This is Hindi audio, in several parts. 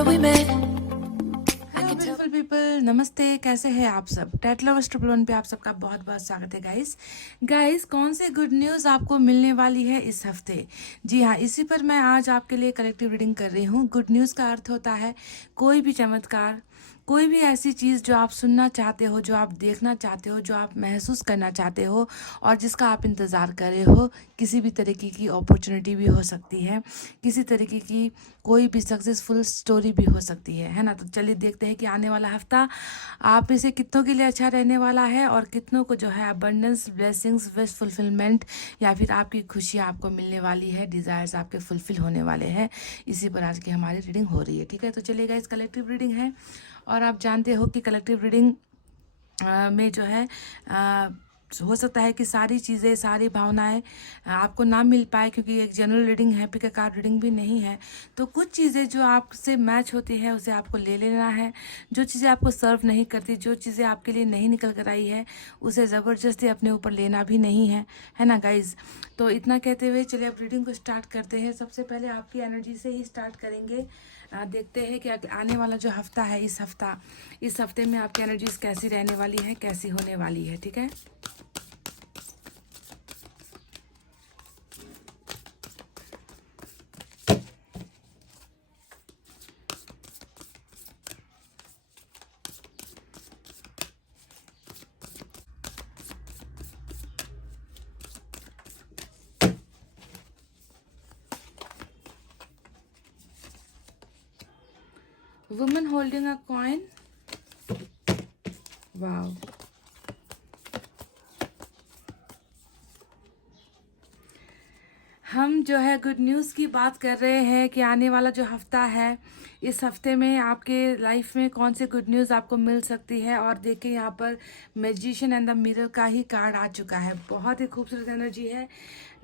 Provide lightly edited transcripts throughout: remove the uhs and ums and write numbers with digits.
where we met. Hello beautiful people, नमस्ते। कैसे हैं आप सब? टैट लवर्स ट्रिपल वन पे आप सबका बहुत बहुत स्वागत है गाइस। कौन से गुड न्यूज़ आपको मिलने वाली है इस हफ्ते? जी हाँ, इसी पर मैं आज आपके लिए कलेक्टिव रीडिंग कर रही हूँ। गुड न्यूज़ का अर्थ होता है कोई भी चमत्कार, कोई भी ऐसी चीज़ जो आप सुनना चाहते हो, जो आप देखना चाहते हो, जो आप महसूस करना चाहते हो और जिसका आप इंतज़ार कर रहे हो। किसी भी तरीके की अपॉर्चुनिटी भी हो सकती है, किसी तरीके की कोई भी सक्सेसफुल स्टोरी भी हो सकती है ना। तो चलिए देखते हैं कि आने वाला हफ्ता आप में से कितनों के लिए अच्छा रहने वाला है और कितनों को जो है अबंडेंस, ब्लेसिंग्स, विश फुलफिलमेंट या फिर आपकी खुशियाँ आपको मिलने वाली है, डिज़ायर्स आपके फुलफिल होने वाले हैं। इसी पर आज की हमारी रीडिंग हो रही है, ठीक है। तो चलिए गाइस, कलेक्टिव रीडिंग है और आप जानते हो कि कलेक्टिव रीडिंग में जो है हो सकता है कि सारी चीज़ें, सारी भावनाएं आपको ना मिल पाए, क्योंकि एक जनरल रीडिंग है, पिक अ कार्ड रीडिंग भी नहीं है। तो कुछ चीज़ें जो आपसे मैच होती है उसे आपको ले लेना है। जो चीज़ें आपको सर्व नहीं करती, जो चीज़ें आपके लिए नहीं निकल कर आई है, उसे ज़बरदस्ती अपने ऊपर लेना भी नहीं है ना गाइज। तो इतना कहते हुए चलिए अब रीडिंग को स्टार्ट करते हैं। सबसे पहले आपकी एनर्जी से ही स्टार्ट करेंगे। देखते हैं कि आने वाला जो हफ्ता है, इस हफ्ते में आपकी एनर्जीज कैसी रहने वाली है, कैसी होने वाली है, ठीक है। Woman holding a coin. Wow. हम जो है गुड न्यूज़ की बात कर रहे हैं कि आने वाला जो हफ्ता है, इस हफ्ते में आपके लाइफ में कौन से गुड न्यूज़ आपको मिल सकती है। और देखिए यहाँ पर मैजिशियन एंड द मिरर का ही कार्ड आ चुका है। बहुत ही खूबसूरत एनर्जी है।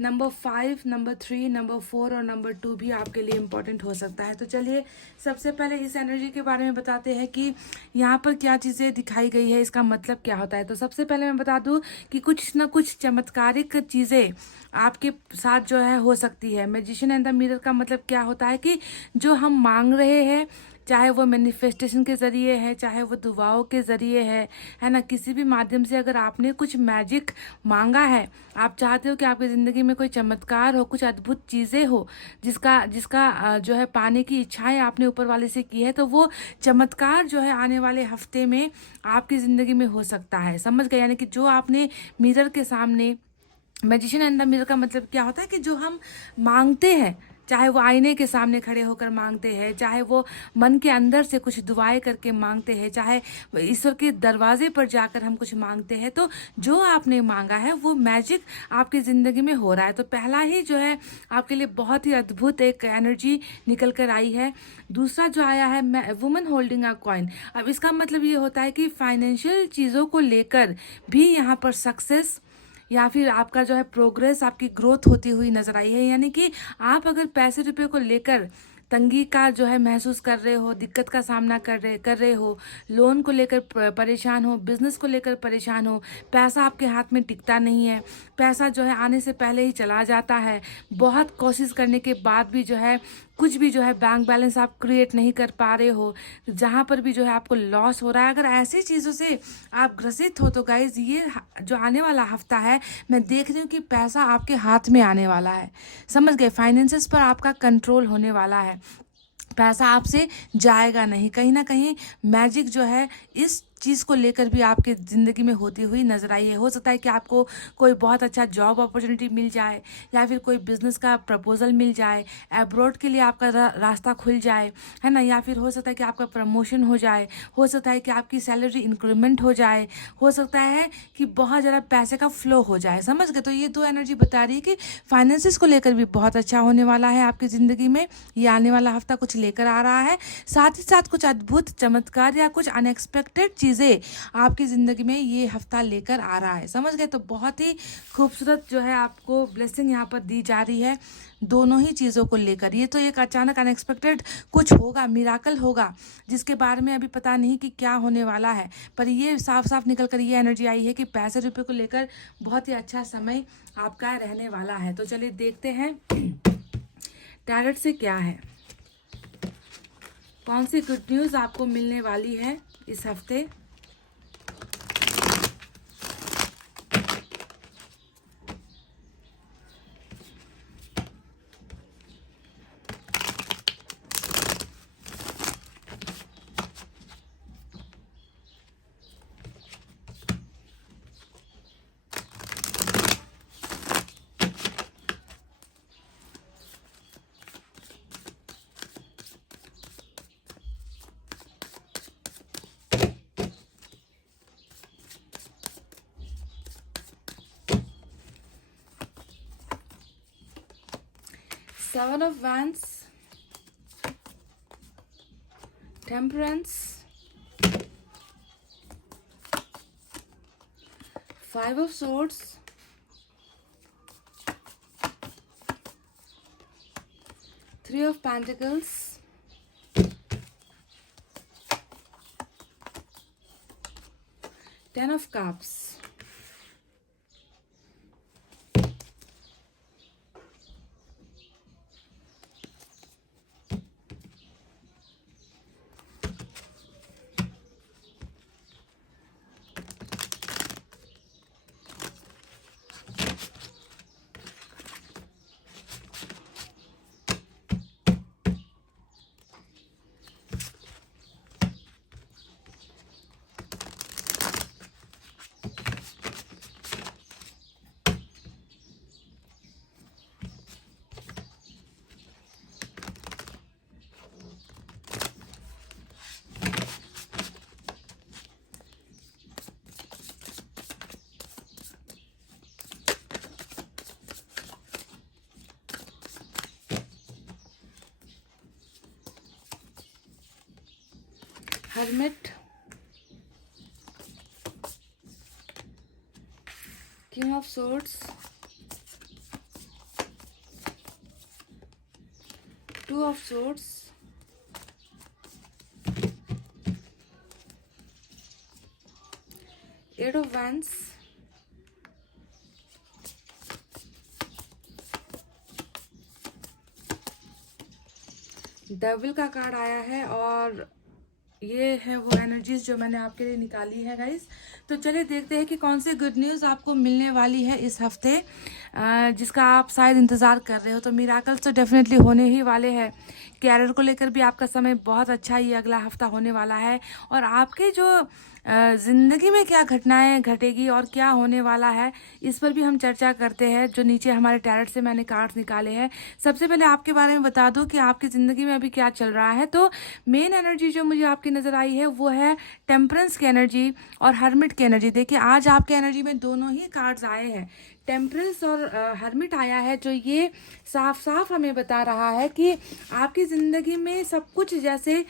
नंबर 5, नंबर 3, नंबर 4 और नंबर 2 भी आपके लिए इम्पोर्टेंट हो सकता है। तो चलिए सबसे पहले इस एनर्जी के बारे में बताते हैं कि यहाँ पर क्या चीज़ें दिखाई गई है, इसका मतलब क्या होता है। तो सबसे पहले मैं बता दूँ कि कुछ ना कुछ चमत्कारिक चीज़ें आपके साथ जो है हो सकती है। मैजिशियन एंड द मिरर का मतलब क्या होता है कि जो हम मांग रहे हैं, चाहे वो मैनिफेस्टेशन के ज़रिए है, चाहे वो दुआओं के ज़रिए है ना, किसी भी माध्यम से अगर आपने कुछ मैजिक मांगा है, आप चाहते हो कि आपकी ज़िंदगी में कोई चमत्कार हो, कुछ अद्भुत चीज़ें हो, जिसका जिसका जो है पाने की इच्छाएं आपने ऊपर वाले से की है, तो वो चमत्कार जो है आने वाले हफ्ते में आपकी ज़िंदगी में हो सकता है। समझ गए? यानी कि जो आपने मिरर के सामने, मैजिशियन एंड द मिरर का मतलब क्या होता है कि जो हम मांगते हैं, चाहे वो आईने के सामने खड़े होकर मांगते हैं, चाहे वो मन के अंदर से कुछ दुआएं करके मांगते हैं, चाहे ईश्वर के दरवाजे पर जाकर हम कुछ मांगते हैं, तो जो आपने मांगा है वो मैजिक आपकी ज़िंदगी में हो रहा है। तो पहला ही जो है आपके लिए बहुत ही अद्भुत एक एनर्जी निकल कर आई है। दूसरा जो आया है वुमन होल्डिंग अ कॉइन। अब इसका मतलब ये होता है कि फाइनेंशियल चीज़ों को लेकर भी यहाँ पर सक्सेस या फिर आपका जो है प्रोग्रेस, आपकी ग्रोथ होती हुई नजर आई है। यानी कि आप अगर पैसे रुपए को लेकर तंगी का जो है महसूस कर रहे हो, दिक्कत का सामना कर रहे हो, लोन को लेकर परेशान हो, बिजनेस को लेकर परेशान हो, पैसा आपके हाथ में टिकता नहीं है, पैसा जो है आने से पहले ही चला जाता है, बहुत कोशिश करने के बाद भी जो है कुछ भी जो है बैंक बैलेंस आप क्रिएट नहीं कर पा रहे हो, जहाँ पर भी जो है आपको लॉस हो रहा है, अगर ऐसी चीज़ों से आप ग्रसित हो तो गाइज ये जो आने वाला हफ्ता है, मैं देख रही हूँ कि पैसा आपके हाथ में आने वाला है। समझ गए? फाइनेंसेस पर आपका कंट्रोल होने वाला है। पैसा आपसे जाएगा नहीं। कहीं ना कहीं मैजिक जो है इस चीज़ को लेकर भी आपकी ज़िंदगी में होती हुई नजर आई है। हो सकता है कि आपको कोई बहुत अच्छा जॉब अपॉर्चुनिटी मिल जाए, या फिर कोई बिजनेस का प्रपोजल मिल जाए, अब्रॉड के लिए आपका रास्ता खुल जाए, है ना, या फिर हो सकता है कि आपका प्रमोशन हो जाए, हो सकता है कि आपकी सैलरी इंक्रीमेंट हो जाए, हो सकता है कि बहुत ज़्यादा पैसे का फ्लो हो जाए। समझ गए? तो ये दो एनर्जी बता रही है कि फाइनेंसिस को लेकर भी बहुत अच्छा होने वाला है आपकी ज़िंदगी में। ये आने वाला हफ्ता कुछ लेकर आ रहा है, साथ ही साथ कुछ अद्भुत चमत्कार या कुछ अनएक्सपेक्टेड चीज़ें आपकी ज़िंदगी में ये हफ्ता लेकर आ रहा है। समझ गए? तो बहुत ही खूबसूरत जो है आपको ब्लेसिंग यहाँ पर दी जा रही है दोनों ही चीज़ों को लेकर। ये तो एक अचानक अनएक्सपेक्टेड कुछ होगा, मिराकल होगा, जिसके बारे में अभी पता नहीं कि क्या होने वाला है, पर ये साफ साफ निकल कर ये एनर्जी आई है कि पैसे रुपए को लेकर बहुत ही अच्छा समय आपका रहने वाला है। तो चलिए देखते हैं टैरेट से क्या है। कौन सी गुड न्यूज़ आपको मिलने वाली है इस हफ्ते। Seven of Wands, Temperance, Five of Swords, Three of Pentacles, Ten of Cups. Hermit, King of Swords, Two of Swords, Eight of Wands, devil का कार्ड आया है और ये है वो एनर्जीज जो मैंने आपके लिए निकाली है गाइस। तो चलिए देखते हैं कि कौन सी गुड न्यूज़ आपको मिलने वाली है इस हफ्ते, जिसका आप शायद इंतज़ार कर रहे हो। तो मिराकल्स तो डेफिनेटली होने ही वाले हैं। कैरियर को लेकर भी आपका समय बहुत अच्छा ही अगला हफ्ता होने वाला है। और आपके जो ज़िंदगी में क्या घटनाएं घटेगी और क्या होने वाला है, इस पर भी हम चर्चा करते हैं। जो नीचे हमारे टैरेट से मैंने कार्ड्स निकाले हैं, सबसे पहले आपके बारे में बता दूं कि आपकी ज़िंदगी में अभी क्या चल रहा है। तो मेन एनर्जी जो मुझे आपकी नज़र आई है वो है टेम्परेंस की एनर्जी और हर्मिट की एनर्जी। देखिए आज आपके एनर्जी में दोनों ही कार्ड्स आए हैं, टेम्परेंस और हर्मिट आया है, जो ये साफ साफ हमें बता रहा है कि आपकी ज़िंदगी में सब कुछ जैसे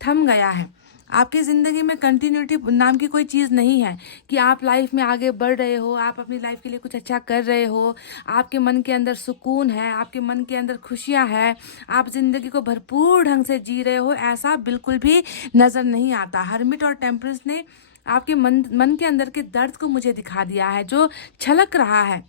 थम गया है। आपकी ज़िंदगी में कंटिन्यूटी नाम की कोई चीज़ नहीं है कि आप लाइफ में आगे बढ़ रहे हो, आप अपनी लाइफ के लिए कुछ अच्छा कर रहे हो, आपके मन के अंदर सुकून है, आपके मन के अंदर खुशियाँ हैं, आप ज़िंदगी को भरपूर ढंग से जी रहे हो, ऐसा बिल्कुल भी नज़र नहीं आता। हर्मिट और टेम्परेंस ने आपके मन के अंदर के दर्द को मुझे दिखा दिया है, जो छलक रहा है।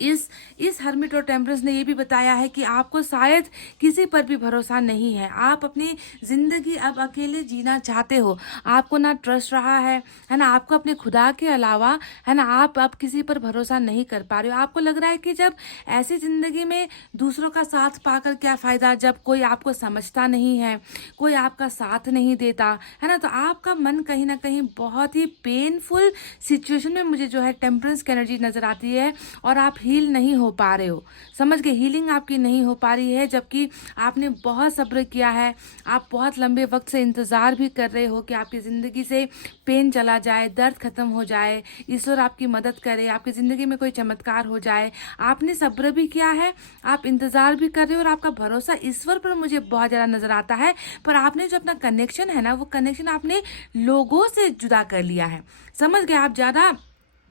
इस हर्मिट और टेम्परेंस ने ये भी बताया है कि आपको शायद किसी पर भी भरोसा नहीं है। आप अपनी ज़िंदगी अब अकेले जीना चाहते हो, आपको ना ट्रस्ट रहा है ना, आपको अपने खुदा के अलावा है ना आप अब किसी पर भरोसा नहीं कर पा रहे हो। आपको लग रहा है कि जब ऐसी ज़िंदगी में दूसरों का साथ पाकर क्या फ़ायदा, जब कोई आपको समझता नहीं है, कोई आपका साथ नहीं देता है ना, तो आपका मन कहीं ना कहीं बहुत ही पेनफुल सिचुएशन में मुझे जो है टेम्परेंस की एनर्जी नज़र आती है। और आप हील नहीं हो पा रहे हो, समझ गए, हीलिंग आपकी नहीं हो पा रही है, जबकि आपने बहुत सब्र किया है। आप बहुत लंबे वक्त से इंतज़ार भी कर रहे हो कि आपकी ज़िंदगी से पेन चला जाए, दर्द ख़त्म हो जाए, ईश्वर आपकी मदद करे, आपकी ज़िंदगी में कोई चमत्कार हो जाए। आपने सब्र भी किया है, आप इंतज़ार भी कर रहे हो और आपका भरोसा ईश्वर पर मुझे बहुत ज़्यादा नज़र आता है। पर आपने जो अपना कनेक्शन है ना, वो कनेक्शन आपने लोगों से जुदा कर लिया है, समझ गए। आप ज़्यादा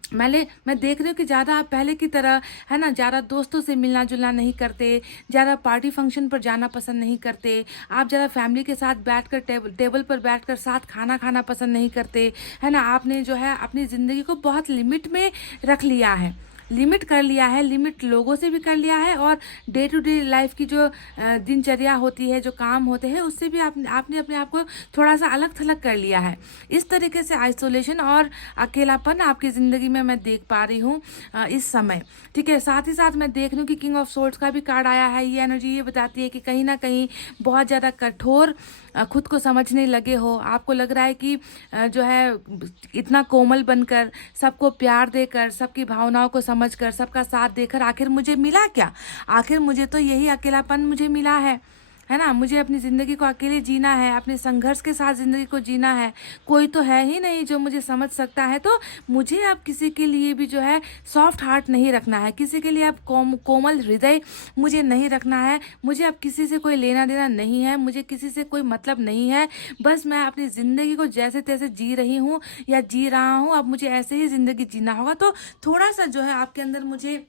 मैं देख रही हूँ कि ज़्यादा आप पहले की तरह है ना, ज़्यादा दोस्तों से मिलना जुलना नहीं करते, ज़्यादा पार्टी फंक्शन पर जाना पसंद नहीं करते, आप ज़्यादा फैमिली के साथ बैठकर टेबल पर बैठकर साथ खाना खाना पसंद नहीं करते, है ना। आपने जो है अपनी ज़िंदगी को बहुत लिमिट में रख लिया है। लिमिट कर लिया है, लिमिट लोगों से भी कर लिया है और डे टू डे लाइफ की जो दिनचर्या होती है, जो काम होते हैं, उससे भी आपने अपने आप को थोड़ा सा अलग थलग कर लिया है। इस तरीके से आइसोलेशन और अकेलापन आपकी ज़िंदगी में मैं देख पा रही हूँ इस समय। ठीक है, साथ ही साथ मैं देख रही हूँ कि किंग ऑफ सोर्ड्स का भी कार्ड आया है। ये एनर्जी ये बताती है कि कहीं ना कहीं बहुत ज़्यादा कठोर खुद को समझने लगे हो। आपको लग रहा है कि जो है इतना कोमल बनकर, सबको प्यार देकर, सबकी भावनाओं को समझकर, सबका साथ देकर आखिर मुझे मिला क्या? आखिर मुझे तो यही अकेलापन मुझे मिला है ना। मुझे अपनी ज़िंदगी को अकेले जीना है, अपने संघर्ष के साथ ज़िंदगी को जीना है। कोई तो है ही नहीं जो मुझे समझ सकता है। तो मुझे अब किसी के लिए भी जो है सॉफ्ट हार्ट नहीं रखना है, किसी के लिए अब कोमल हृदय मुझे नहीं रखना है। मुझे अब किसी से कोई लेना देना नहीं है, मुझे किसी से कोई मतलब नहीं है। बस मैं अपनी ज़िंदगी को जैसे तैसे जी रही हूँ या जी रहा हूँ, अब मुझे ऐसे ही ज़िंदगी जीना होगा। तो थोड़ा सा जो है आपके अंदर मुझे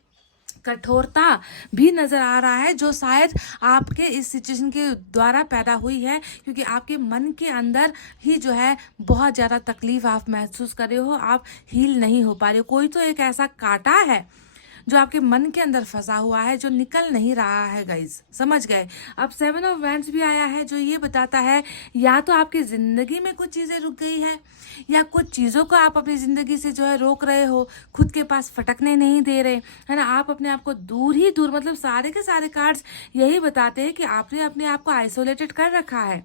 कठोरता भी नज़र आ रहा है, जो शायद आपके इस सिचुएशन के द्वारा पैदा हुई है, क्योंकि आपके मन के अंदर ही जो है बहुत ज़्यादा तकलीफ आप महसूस कर रहे हो, आप हील नहीं हो पा रहे हो। कोई तो एक ऐसा कांटा है जो आपके मन के अंदर फंसा हुआ है, जो निकल नहीं रहा है गाइज, समझ गए। अब 7 ऑफ वैंड्स भी आया है, जो ये बताता है या तो आपकी ज़िंदगी में कुछ चीज़ें रुक गई है, या कुछ चीज़ों को आप अपनी ज़िंदगी से जो है रोक रहे हो, खुद के पास फटकने नहीं दे रहे, है ना। आप अपने आप को दूर ही दूर, मतलब सारे के सारे कार्ड्स यही बताते हैं कि आपने अपने आप को आइसोलेटेड कर रखा है।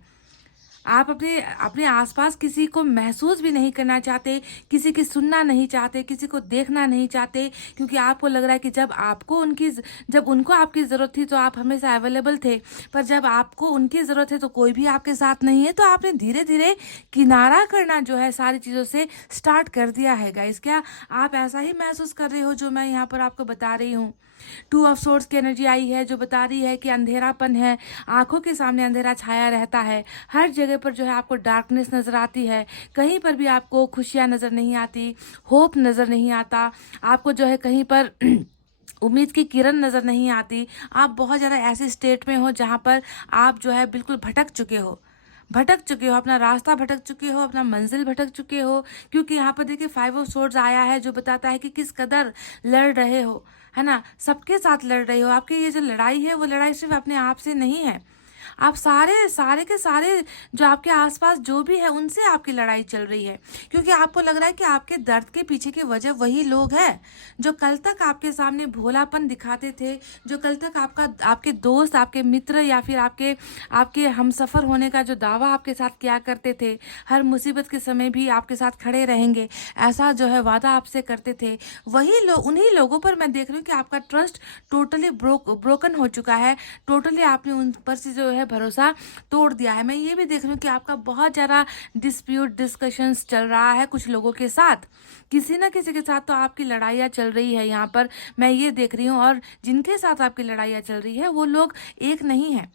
आप अपने अपने आसपास किसी को महसूस भी नहीं करना चाहते, किसी की सुनना नहीं चाहते, किसी को देखना नहीं चाहते, क्योंकि आपको लग रहा है कि जब उनको आपकी ज़रूरत थी तो आप हमेशा अवेलेबल थे, पर जब आपको उनकी ज़रूरत है तो कोई भी आपके साथ नहीं है। तो आपने धीरे धीरे किनारा करना जो है सारी चीज़ों से स्टार्ट कर दिया है गाइस। क्या आप ऐसा ही महसूस कर रहे हो जो मैं यहाँ पर आपको बता रही हूँ? 2 ऑफ सोर्ड्स की एनर्जी आई है, जो बता रही है कि अंधेरापन है, आंखों के सामने अंधेरा छाया रहता है, हर जगह पर जो है आपको डार्कनेस नज़र आती है, कहीं पर भी आपको खुशियाँ नज़र नहीं आती, होप नज़र नहीं आता, आपको जो है कहीं पर उम्मीद की किरण नज़र नहीं आती। आप बहुत ज़्यादा ऐसे स्टेट में हो जहाँ पर आप जो है बिल्कुल भटक चुके हो, अपना रास्ता भटक चुके हो, अपना मंजिल भटक चुके हो। क्योंकि यहाँ पर देखिए 5 ऑफ सोर्ड्स आया है, जो बताता है कि किस कदर लड़ रहे हो, है ना, सबके साथ लड़ रहे हो। आपकी ये जो लड़ाई है, वो लड़ाई सिर्फ अपने आप से नहीं है, आप सारे के सारे जो आपके आसपास जो भी है उनसे आपकी लड़ाई चल रही है। क्योंकि आपको लग रहा है कि आपके दर्द के पीछे की वजह वही लोग हैं जो कल तक आपके सामने भोलापन दिखाते थे, जो कल तक आपके दोस्त, आपके मित्र, या फिर आपके हमसफ़र होने का जो दावा आपके साथ किया करते थे, हर मुसीबत के समय भी आपके साथ खड़े रहेंगे, ऐसा जो है वादा आपसे करते थे, वही लोग, उन्हीं लोगों पर मैं देख रही हूँ कि आपका ट्रस्ट टोटली ब्रोकन हो चुका है। टोटली आपने उन पर से जो है भरोसा तोड़ दिया है। मैं ये भी देख रही हूँ कि आपका बहुत ज़्यादा डिस्कशंस चल रहा है कुछ लोगों के साथ, किसी ना किसी के साथ तो आपकी लड़ाइयाँ चल रही है यहाँ पर, मैं ये देख रही हूँ। और जिनके साथ आपकी लड़ाइयाँ चल रही है वो लोग एक नहीं है,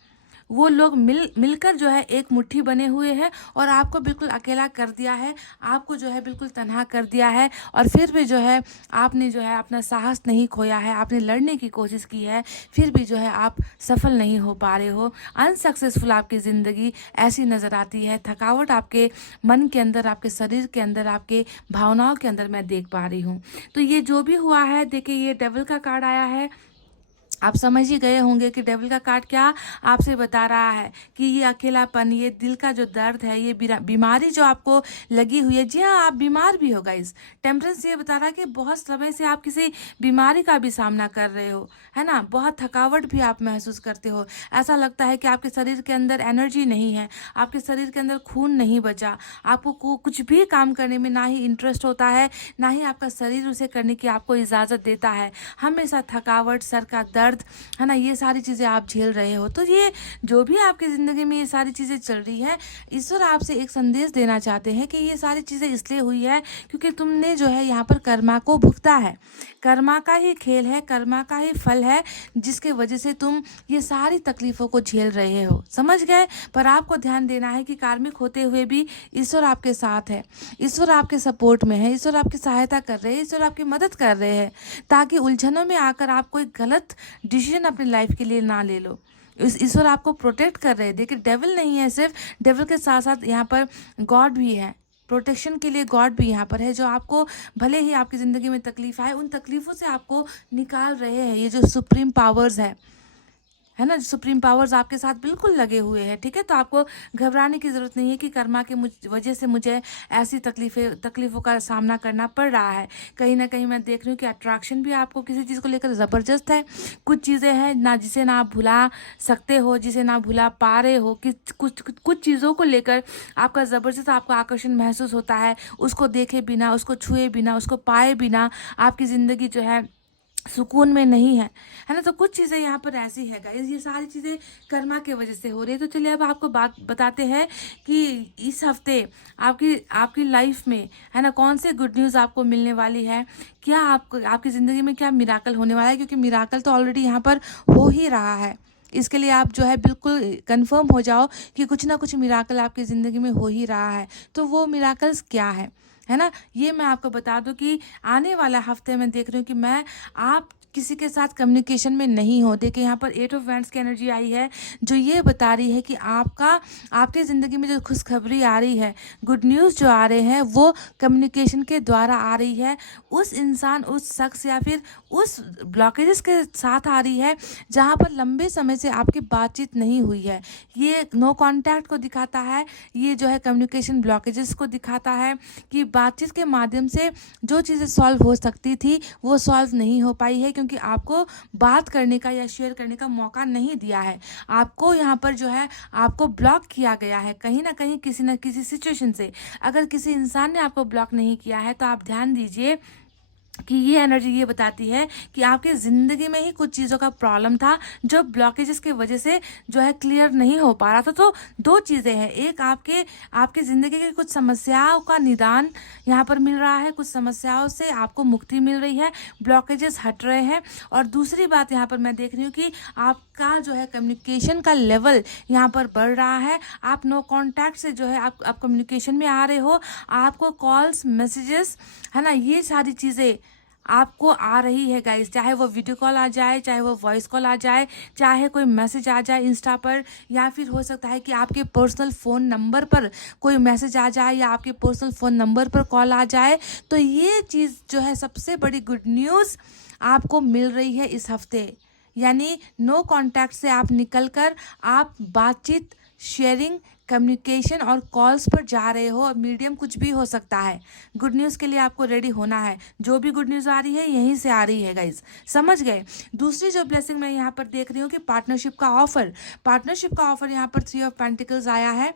वो लोग मिलकर जो है एक मुट्ठी बने हुए हैं और आपको बिल्कुल अकेला कर दिया है, आपको जो है बिल्कुल तन्हा कर दिया है। और फिर भी जो है आपने जो है अपना साहस नहीं खोया है, आपने लड़ने की कोशिश की है, फिर भी जो है आप सफल नहीं हो पा रहे हो। अनसक्सेसफुल आपकी ज़िंदगी ऐसी नज़र आती है, थकावट आपके मन के अंदर, आपके शरीर के अंदर, आपके भावनाओं के अंदर मैं देख पा रही हूँ। तो ये जो भी हुआ है, देखिए ये डेविल का कार्ड आया है। आप समझ ही गए होंगे कि डेविल का कार्ड क्या आपसे बता रहा है कि ये अकेलापन, ये दिल का जो दर्द है, ये बीमारी जो आपको लगी हुई है, जी हाँ आप बीमार भी हो गाइस। टेम्परेंस ये बता रहा है कि बहुत समय से आप किसी बीमारी का भी सामना कर रहे हो, है ना। बहुत थकावट भी आप महसूस करते हो, ऐसा लगता है कि आपके शरीर के अंदर एनर्जी नहीं है, आपके शरीर के अंदर खून नहीं बचा, आपको कुछ भी काम करने में ना ही इंटरेस्ट होता है, ना ही आपका शरीर उसे करने की आपको इजाज़त देता है। हमेशा थकावट, सर का दर्द, है ना, ये सारी चीज़ें आप झेल रहे हो। तो ये जो भी आपकी ज़िंदगी में ये सारी चीज़ें चल रही है, ईश्वर आपसे एक संदेश देना चाहते हैं कि ये सारी चीज़ें इसलिए हुई है क्योंकि तुमने जो है यहाँ पर कर्मा को भुगता है। कर्मा का ही खेल है, कर्मा का ही फल है, जिसके वजह से तुम ये सारी तकलीफ़ों को झेल रहे हो, समझ गए। पर आपको ध्यान देना है कि कार्मिक होते हुए भी ईश्वर आपके साथ है, ईश्वर आपके सपोर्ट में है, ईश्वर आपकी सहायता कर रहे हैं, ईश्वर आपकी मदद कर रहे हैं, ताकि उलझनों में आकर आप कोई गलत डिसीजन अपनी लाइफ के लिए ना ले लो। ईश्वर आपको प्रोटेक्ट कर रहे हैं। देखिए डेविल नहीं है सिर्फ, डेविल के साथ साथ यहाँ पर गॉड भी है, प्रोटेक्शन के लिए गॉड भी यहाँ पर है, जो आपको भले ही आपकी ज़िंदगी में तकलीफ आए, उन तकलीफ़ों से आपको निकाल रहे हैं। ये जो सुप्रीम पावर्स है ना, सुप्रीम पावर्स आपके साथ बिल्कुल लगे हुए हैं, ठीक है। तो आपको घबराने की ज़रूरत नहीं है कि कर्मा के वजह से मुझे ऐसी तकलीफ़ों का सामना करना पड़ रहा है। कहीं ना कहीं मैं देख रही हूँ कि अट्रैक्शन भी आपको किसी चीज़ को लेकर ज़बरदस्त है। कुछ चीज़ें हैं ना जिसे ना आप भुला सकते हो, जिसे ना भुला पा रहे हो, कि कुछ चीज़ों को लेकर आपका ज़बरदस्त आपको आकर्षण महसूस होता है। उसको देखे बिना, उसको छुए बिना, उसको पाए बिना आपकी ज़िंदगी जो है सुकून में नहीं है ना। तो कुछ चीज़ें यहाँ पर ऐसी है गाइस, ये सारी चीज़ें कर्मा के वजह से हो रही है। तो चलिए अब आपको बात बताते हैं कि इस हफ्ते आपकी आपकी लाइफ में है ना कौन से गुड न्यूज़ आपको मिलने वाली है, क्या आपको आपकी ज़िंदगी में क्या मिराकल होने वाला है, क्योंकि मिराकल तो ऑलरेडी यहाँ पर हो ही रहा है। इसके लिए आप जो है बिल्कुल कंफर्म हो जाओ कि कुछ ना कुछ मिराकल आपकी ज़िंदगी में हो ही रहा है। तो वो मिराकल्स क्या है ना, ये मैं आपको बता दूं कि आने वाला हफ्ते में देख रही हूँ कि मैं आप किसी के साथ कम्युनिकेशन में नहीं हो। देखिए यहाँ पर 8 ऑफ वैंड्स की एनर्जी आई है, जो ये बता रही है कि आपके ज़िंदगी में जो खुशखबरी आ रही है, गुड न्यूज़ जो आ रहे हैं, वो कम्युनिकेशन के द्वारा आ रही है। उस इंसान, उस शख्स या फिर उस ब्लॉकेजेस के साथ आ रही है जहाँ पर लंबे समय से आपकी बातचीत नहीं हुई है। ये नो कॉन्टैक्ट को दिखाता है, ये जो है कम्युनिकेशन ब्लॉकेजेस को दिखाता है कि बातचीत के माध्यम से जो चीज़ें सॉल्व हो सकती थी वो सॉल्व नहीं हो पाई है, क्योंकि आपको बात करने का या शेयर करने का मौका नहीं दिया है। आपको यहाँ पर जो है आपको ब्लॉक किया गया है कहीं ना कहीं, किसी न किसी सिचुएशन से। अगर किसी इंसान ने आपको ब्लॉक नहीं किया है तो आप ध्यान दीजिए कि ये एनर्जी ये बताती है कि आपकी ज़िंदगी में ही कुछ चीज़ों का प्रॉब्लम था जो ब्लॉकेजेस की वजह से जो है क्लियर नहीं हो पा रहा था। तो दो चीज़ें हैं, एक आपके ज़िंदगी की कुछ समस्याओं का निदान यहाँ पर मिल रहा है, कुछ समस्याओं से आपको मुक्ति मिल रही है, ब्लॉकेजेस हट रहे हैं। और दूसरी बात यहाँ पर मैं देख रही हूँ कि आपका जो है कम्युनिकेशन का लेवल यहाँ पर बढ़ रहा है। आप नो कॉन्टैक्ट से जो है आप कम्युनिकेशन में आ रहे हो, आपको कॉल्स, मैसेजेस, है ना, ये सारी चीज़ें आपको आ रही है गाइस। चाहे वो वीडियो कॉल आ जाए, चाहे वो वॉइस कॉल आ जाए, चाहे कोई मैसेज आ जाए इंस्टा पर, या फिर हो सकता है कि आपके पर्सनल फ़ोन नंबर पर कोई मैसेज आ जाए या आपके पर्सनल फ़ोन नंबर पर कॉल आ जाए। तो ये चीज़ जो है सबसे बड़ी गुड न्यूज़ आपको मिल रही है इस हफ्ते। यानी नो कॉन्टैक्ट से आप निकलकर आप बातचीत, शेयरिंग, कम्युनिकेशन और कॉल्स पर जा रहे हो। और मीडियम कुछ भी हो सकता है। गुड न्यूज़ के लिए आपको रेडी होना है। जो भी गुड न्यूज़ आ रही है यहीं से आ रही है गाइज, समझ गए। दूसरी जो ब्लेसिंग मैं यहाँ पर देख रही हूँ कि पार्टनरशिप का ऑफर यहाँ पर 3 ऑफ पेंटिकल्स आया है।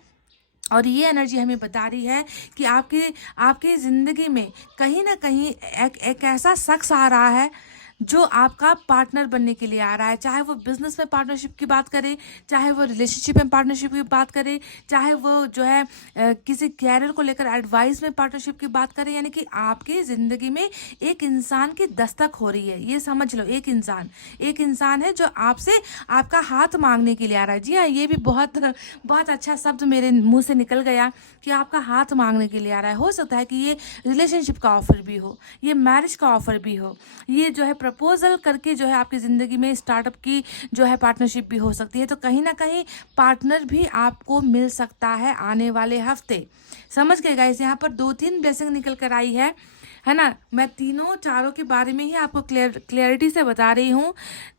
और ये एनर्जी हमें बता रही है कि आपकी ज़िंदगी में कहीं ना कहीं एक ऐसा शख्स आ रहा है जो आपका पार्टनर बनने के लिए आ रहा है। चाहे वो बिजनेस में पार्टनरशिप की बात करे, चाहे वो रिलेशनशिप में पार्टनरशिप की बात करे, चाहे वो जो है किसी कैरियर को लेकर एडवाइस में पार्टनरशिप की बात करे। यानी कि आपकी ज़िंदगी में एक इंसान की दस्तक हो रही है। ये समझ लो, एक इंसान है जो आपसे आपका हाथ मांगने के लिए आ रहा है। जी हाँ, ये भी बहुत बहुत अच्छा शब्द मेरे मुंह से निकल गया कि आपका हाथ मांगने के लिए आ रहा है। हो सकता है कि ये रिलेशनशिप का ऑफर भी हो, ये मैरिज का ऑफर भी हो, ये जो है प्रपोजल करके जो है आपकी ज़िंदगी में स्टार्टअप की जो है पार्टनरशिप भी हो सकती है। तो कहीं ना कहीं पार्टनर भी आपको मिल सकता है आने वाले हफ्ते, समझ गए गाइस। यहाँ पर 2-3 ब्लेसिंग निकल कर आई है ना। मैं तीनों चारों के बारे में ही आपको क्लियरिटी से बता रही हूँ।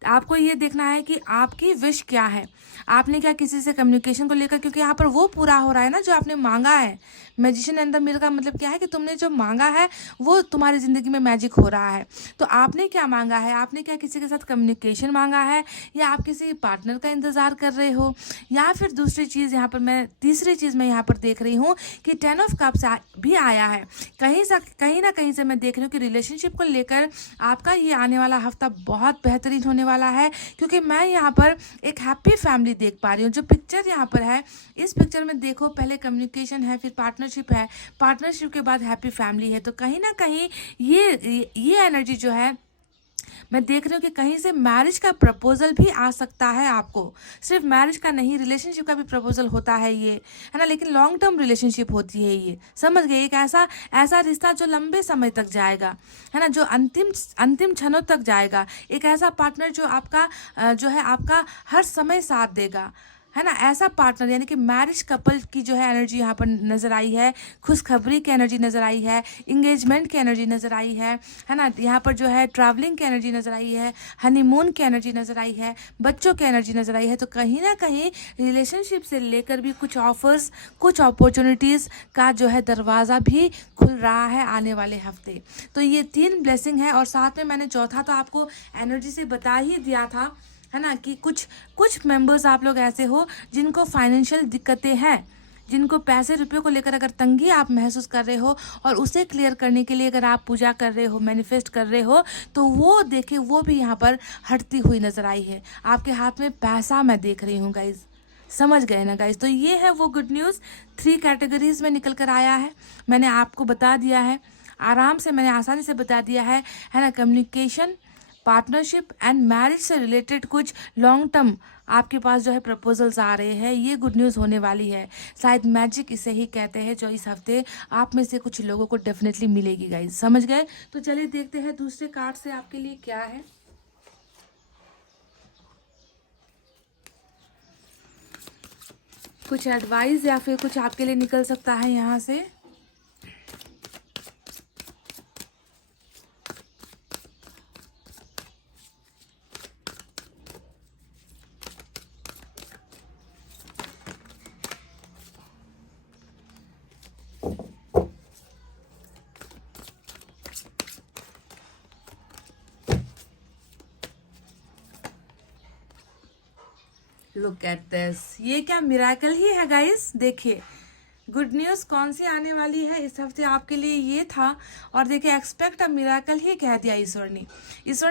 आपको ये देखना है कि आपकी विश क्या है, आपने क्या किसी से कम्युनिकेशन को लेकर, क्योंकि यहाँ पर वो पूरा हो रहा है ना जो आपने मांगा है। मैजिशियन एंड द मिरर का मतलब क्या है कि तुमने जो मांगा है वो तुम्हारी ज़िंदगी में मैजिक हो रहा है। तो आपने क्या मांगा है, आपने क्या किसी के साथ कम्युनिकेशन मांगा है, या आप किसी पार्टनर का इंतज़ार कर रहे हो, या फिर दूसरी चीज़ यहाँ पर मैं तीसरी चीज़ मैं यहाँ पर देख रही हूँ कि 10 ऑफ कप्स भी आया है। कहीं ना कहीं से मैं देख रही हूँ कि रिलेशनशिप को लेकर आपका ये आने वाला हफ्ता बहुत बेहतरीन होने वाला है, क्योंकि मैं यहाँ पर एक हैप्पी फैमिली देख पा रही हूँ। जो पिक्चर यहाँ पर है, इस पिक्चर में देखो, पहले कम्युनिकेशन है, फिर पार्टनरशिप है, पार्टनरशिप के बाद हैप्पी फैमिली है। तो कहीं ना कहीं ये एनर्जी जो है मैं देख रही हूँ कि कहीं से मैरिज का प्रपोजल भी आ सकता है आपको। सिर्फ मैरिज का नहीं, रिलेशनशिप का भी प्रपोजल होता है ये, है ना। लेकिन लॉन्ग टर्म रिलेशनशिप होती है ये, समझ गए। एक ऐसा रिश्ता जो लंबे समय तक जाएगा, है ना, जो अंतिम क्षणों तक जाएगा। एक ऐसा पार्टनर जो आपका जो है आपका हर समय साथ देगा, है ना, ऐसा पार्टनर यानी कि मैरिज कपल की जो है एनर्जी यहाँ पर नजर आई है, खुशखबरी की एनर्जी नजर आई है, इंगेजमेंट की एनर्जी नजर आई है ना, यहाँ पर जो है ट्रैवलिंग की एनर्जी नजर आई है, हनीमून की एनर्जी नजर आई है, बच्चों की एनर्जी नजर आई है। तो कहीं ना कहीं रिलेशनशिप से लेकर भी कुछ ऑफर्स, कुछ अपॉर्चुनिटीज का जो है दरवाजा भी खुल रहा है आने वाले हफ्ते। तो ये 3 ब्लेसिंग है, और साथ में मैंने चौथा तो आपको एनर्जी से बता ही दिया था, है ना, कि कुछ कुछ मेंबर्स आप लोग ऐसे हो जिनको फाइनेंशियल दिक्कतें हैं, जिनको पैसे रुपये को लेकर अगर तंगी आप महसूस कर रहे हो, और उसे क्लियर करने के लिए अगर आप पूजा कर रहे हो, मैनिफेस्ट कर रहे हो, तो वो देखिए वो भी यहाँ पर हटती हुई नजर आई है। आपके हाथ में पैसा मैं देख रही हूँ गाइज, समझ गए ना गाइज। तो ये है वो गुड न्यूज़, 3 कैटेगरीज में निकल कर आया है, मैंने आपको बता दिया है, आराम से मैंने आसानी से बता दिया है ना। कम्युनिकेशन, पार्टनरशिप एंड मैरिज से रिलेटेड कुछ लॉन्ग टर्म आपके पास जो है प्रपोजल्स आ रहे हैं, ये गुड न्यूज़ होने वाली है। शायद मैजिक इसे ही कहते हैं, जो इस हफ्ते आप में से कुछ लोगों को डेफिनेटली मिलेगी गाइज, समझ गए। तो चलिए देखते हैं दूसरे कार्ड से आपके लिए क्या है। कुछ एडवाइस या फिर कुछ आपके लिए निकल सकता है यहाँ से। लुक एट दिस, ये क्या मिराकल ही है गाइस। देखिए गुड न्यूज़ कौन सी आने वाली है इस हफ्ते आपके लिए, ये था। और देखिए एक्सपेक्ट अ मिराकल ही कह दिया ईश्वर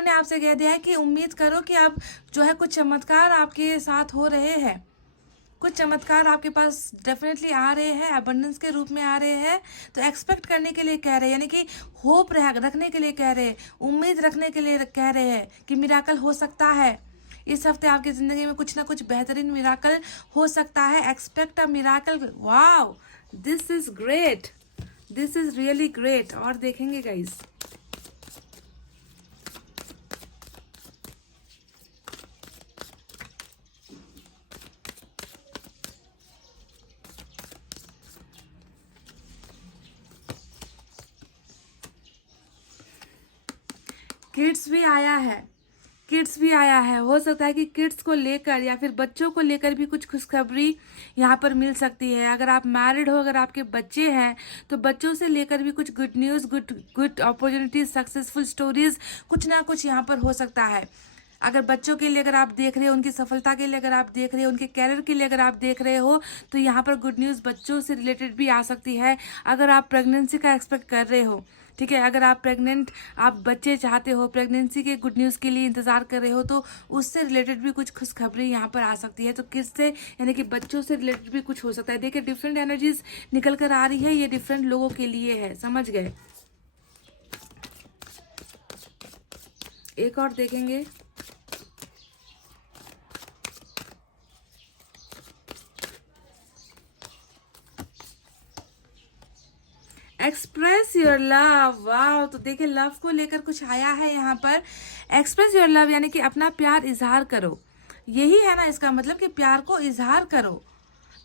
ने आपसे कह दिया है कि उम्मीद करो कि अब जो है कुछ चमत्कार आपके साथ हो रहे हैं, कुछ चमत्कार आपके पास डेफिनेटली आ रहे हैं, अबंडेंस के रूप में आ रहे हैं। तो एक्सपेक्ट करने के लिए कह रहे हैं, यानी कि होप रखने के लिए कह रहे हैं, उम्मीद रखने के लिए कह रहे हैं कि मिराकल हो सकता है इस हफ्ते आपकी ज़िंदगी में, कुछ ना कुछ बेहतरीन मिराकल हो सकता है। Expect a miracle, wow this is great, this is really great. और देखेंगे गाइस, किड्स भी आया है, किड्स भी आया है। हो सकता है कि किड्स को लेकर या फिर बच्चों को लेकर भी कुछ खुशखबरी यहाँ पर मिल सकती है। अगर आप मैरिड हो, अगर आपके बच्चे हैं, तो बच्चों से लेकर भी कुछ good news, good good opportunities, successful stories कुछ ना कुछ यहाँ पर हो सकता है। अगर बच्चों के लिए अगर आप देख रहे हो, उनकी सफलता के लिए अगर आप देख रहे हो, उनके कैरियर के लिए अगर आप देख रहे हो, तो यहाँ पर गुड न्यूज़ बच्चों से रिलेटेड भी आ सकती है। अगर आप प्रेगनेंसी का एक्सपेक्ट कर रहे हो, ठीक है, अगर आप प्रेग्नेंट, आप बच्चे चाहते हो, प्रेगनेंसी के गुड न्यूज़ के लिए इंतजार कर रहे हो, तो उससे रिलेटेड भी कुछ खुशखबरी यहाँ पर आ सकती है। तो किससे, यानी कि बच्चों से रिलेटेड भी कुछ हो सकता है। देखिए डिफरेंट एनर्जीज निकल कर आ रही है, ये डिफरेंट लोगों के लिए है, समझ गए। एक और देखेंगे, एक्सप्रेस योर लव, वाह। तो देखिए लव को लेकर कुछ आया है यहाँ पर, एक्सप्रेस योर लव यानी कि अपना प्यार इजहार करो, यही है ना इसका मतलब, कि प्यार को इजहार करो।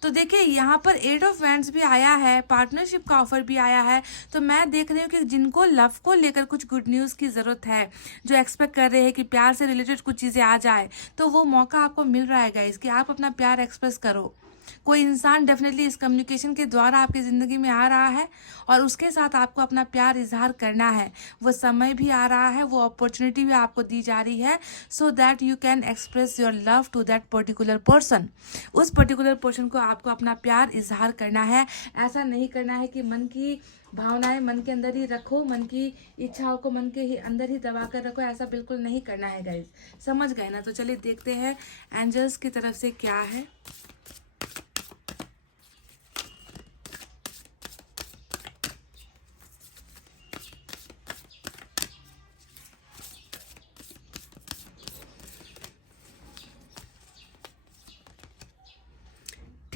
तो देखिए यहाँ पर 8 ऑफ वैंड्स भी आया है, पार्टनरशिप का ऑफर भी आया है। तो मैं देख रही हूँ कि जिनको लव को लेकर कुछ गुड न्यूज़ की ज़रूरत है, जो एक्सपेक्ट कर रहे हैं कि प्यार से रिलेटेड कुछ चीज़ें आ जाए, तो वो मौका आपको मिल रहा है गाइस, कि आप अपना प्यार एक्सप्रेस करो। कोई इंसान डेफिनेटली इस कम्युनिकेशन के द्वारा आपकी ज़िंदगी में आ रहा है, और उसके साथ आपको अपना प्यार इजहार करना है। वो समय भी आ रहा है, वो अपॉर्चुनिटी भी आपको दी जा रही है, so that you can express your love to that particular person. उस पर्टिकुलर पर्सन को आपको अपना प्यार इजहार करना है। ऐसा नहीं करना है कि मन की भावनाएं मन के अंदर ही रखो, मन की इच्छाओं को मन के ही अंदर ही दबा कर रखो, ऐसा बिल्कुल नहीं करना है गाइज, समझ गए ना। तो चलिए देखते हैं एंजल्स की तरफ से क्या है।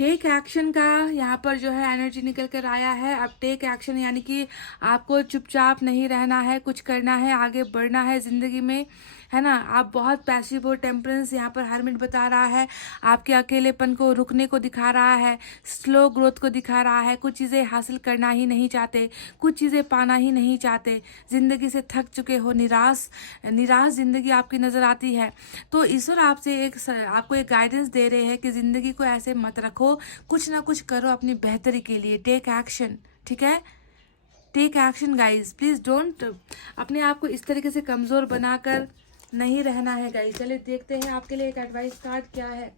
टेक एक्शन का यहाँ पर जो है एनर्जी निकल कर आया है। अब टेक एक्शन यानी कि आपको चुपचाप नहीं रहना है, कुछ करना है, आगे बढ़ना है जिंदगी में, है ना। आप बहुत पैसिव हो। टेम्परेंस यहाँ पर हरमिट बता रहा है, आपके अकेलेपन को रुकने को दिखा रहा है, स्लो ग्रोथ को दिखा रहा है। कुछ चीज़ें हासिल करना ही नहीं चाहते, कुछ चीज़ें पाना ही नहीं चाहते, ज़िंदगी से थक चुके हो, निराश निराश ज़िंदगी आपकी नज़र आती है। तो ईश्वर आपसे आपको एक गाइडेंस दे रहे हैं कि ज़िंदगी को ऐसे मत रखो, कुछ ना कुछ करो अपनी बेहतरी के लिए। टेक एक्शन, ठीक है। Take action guys, please don't अपने आप को इस तरीके से कमज़ोर बनाकर नहीं रहना है गाइज। चलिए देखते हैं आपके लिए एक एडवाइस कार्ड क्या है।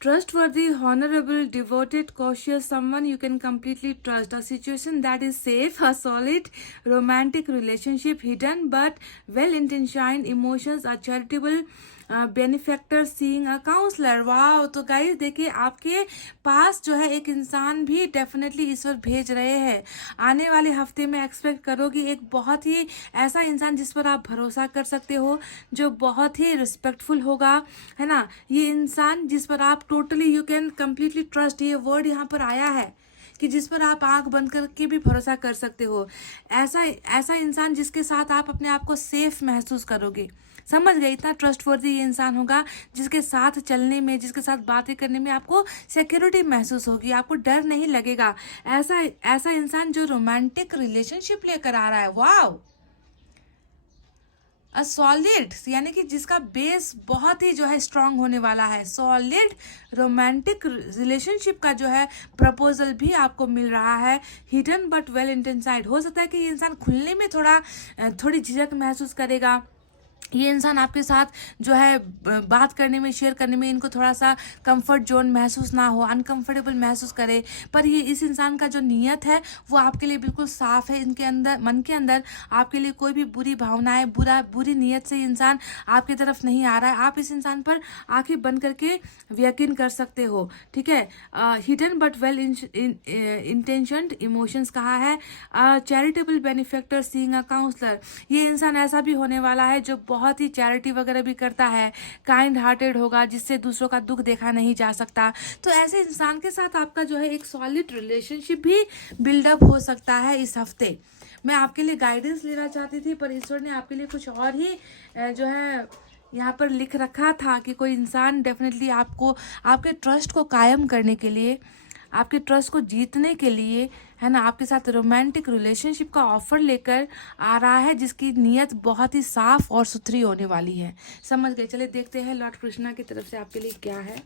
Trustworthy, honorable, devoted, cautious, someone you can completely trust. A situation that is safe, a solid romantic relationship, hidden but well-intentioned emotions, a charitable benefactor, seeing a counsellor. वाह। तो गाइस देखिए, आपके पास जो है एक इंसान भी डेफिनेटली ईश्वर भेज रहे हैं। आने वाले हफ्ते में एक्सपेक्ट करो कि एक बहुत ही ऐसा इंसान जिस पर आप भरोसा कर सकते हो, जो बहुत ही रिस्पेक्टफुल होगा, है ना। ये इंसान जिस पर आप totally you can completely trust, ये वर्ड यहाँ पर आया है कि जिस पर आप आंख बंद करके भी भरोसा कर सकते हो। ऐसा ऐसा इंसान जिसके साथ आप अपने आप को सेफ महसूस करोगे। समझ गए, इतना ट्रस्टवर्दी ये इंसान होगा जिसके साथ चलने में, जिसके साथ बातें करने में आपको सिक्योरिटी महसूस होगी, आपको डर नहीं लगेगा। ऐसा ऐसा इंसान जो रोमांटिक रिलेशनशिप लेकर आ रहा है। वाओ। अ सॉलिड यानी कि जिसका बेस बहुत ही जो है स्ट्रांग होने वाला है। सॉलिड रोमांटिक रिलेशनशिप का जो है प्रपोजल भी आपको मिल रहा है। Hidden but well intensified. हो सकता है कि ये इंसान खुलने में थोड़ी झिझक महसूस करेगा। ये इंसान आपके साथ जो है बात करने में, शेयर करने में इनको थोड़ा सा कंफर्ट जोन महसूस ना हो, अनकंफर्टेबल महसूस करे। पर ये इस इंसान का जो नीयत है वो आपके लिए बिल्कुल साफ है। इनके अंदर, मन के अंदर आपके लिए कोई भी बुरी भावनाएं, बुरी नीयत से इंसान आपकी तरफ नहीं आ रहा है। आप इस इंसान पर आंखें बंद करके यकीन कर सकते हो, ठीक है। Hidden but well intentioned emotions कहा है। Charitable benefactor, seeing a counsellor. ये इंसान ऐसा भी होने वाला है जो बहुत ही चैरिटी वगैरह भी करता है, काइंड हार्टेड होगा, जिससे दूसरों का दुख देखा नहीं जा सकता। तो ऐसे इंसान के साथ आपका जो है एक सॉलिड रिलेशनशिप भी बिल्डअप हो सकता है इस हफ्ते। मैं आपके लिए गाइडेंस लेना चाहती थी, पर ईश्वर ने आपके लिए कुछ और ही जो है यहाँ पर लिख रखा था कि कोई इंसान डेफिनेटली आपको, आपके ट्रस्ट को कायम करने के लिए, आपके ट्रस्ट को जीतने के लिए, है ना, आपके साथ रोमांटिक रिलेशनशिप का ऑफर लेकर आ रहा है, जिसकी नीयत बहुत ही साफ और सुथरी होने वाली है। समझ गए। चलिए देखते हैं लॉर्ड कृष्णा की तरफ से आपके लिए क्या है।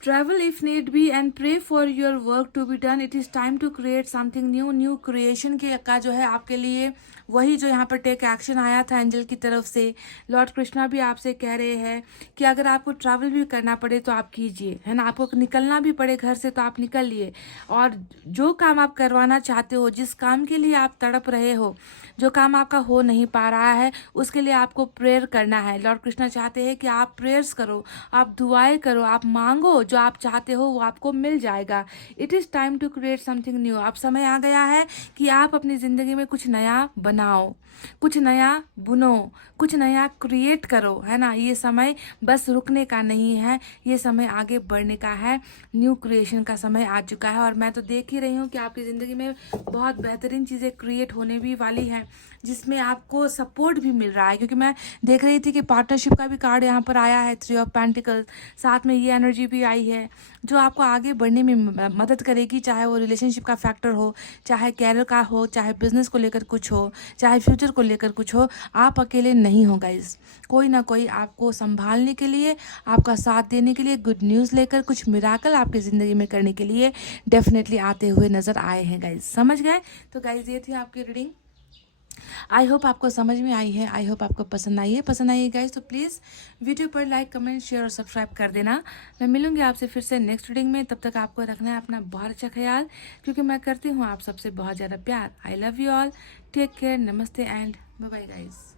Travel if need be and pray for your work to be done. It is time to create something new. New creation के का जो है आपके लिए वही जो यहाँ पर टेक एक्शन आया था एंजल की तरफ से। लॉर्ड कृष्णा भी आपसे कह रहे हैं कि अगर आपको ट्रैवल भी करना पड़े तो आप कीजिए, है ना। आपको निकलना भी पड़े घर से तो आप निकलिए। और जो काम आप करवाना चाहते हो, जिस काम के लिए आप तड़प रहे हो, जो काम आपका हो नहीं पा रहा है, उसके लिए आपको प्रेयर करना है। लॉर्ड कृष्णा चाहते हैं कि आप प्रेयर्स करो, आप दुआएं करो, आप मांगो, जो आप चाहते हो वो आपको मिल जाएगा। It is time to create something new. अब समय आ गया है कि आप अपनी ज़िंदगी में कुछ नया बनाओ, कुछ नया बुनो, कुछ नया क्रिएट करो, है ना। ये समय बस रुकने का नहीं है, ये समय आगे बढ़ने का है। न्यू क्रिएशन का समय आ चुका है और मैं तो देख ही रही हूँ कि आपकी ज़िंदगी में बहुत बेहतरीन चीज़ें क्रिएट होने भी वाली हैं, जिसमें आपको सपोर्ट भी मिल रहा है। क्योंकि मैं देख रही थी कि पार्टनरशिप का भी कार्ड यहाँ पर आया है, 3 ऑफ पेंटिकल्स, साथ में ये एनर्जी भी आई है जो आपको आगे बढ़ने में मदद करेगी। चाहे वो रिलेशनशिप का फैक्टर हो, चाहे कैरियर का हो, चाहे बिजनेस को लेकर कुछ हो, चाहे फ्यूचर को लेकर कुछ हो, आप अकेले नहीं हो गाइज। कोई ना कोई आपको संभालने के लिए, आपका साथ देने के लिए, गुड न्यूज़ लेकर, कुछ मिराकल आपकी ज़िंदगी में करने के लिए डेफिनेटली आते हुए नज़र आए हैं गाइज। समझ गए। तो गाइज ये थी आपकी रीडिंग। आई होप आपको समझ में आई है, आई होप आपको पसंद आई है गाइस। तो प्लीज़ वीडियो पर लाइक, कमेंट, शेयर और सब्सक्राइब कर देना। मैं मिलूंगी आपसे फिर से नेक्स्ट रीडिंग में। तब तक आपको रखना है अपना बहुत अच्छा ख्याल, क्योंकि मैं करती हूँ आप सबसे बहुत ज़्यादा प्यार। I love you all, take care, नमस्ते एंड बाय बाय गाइस।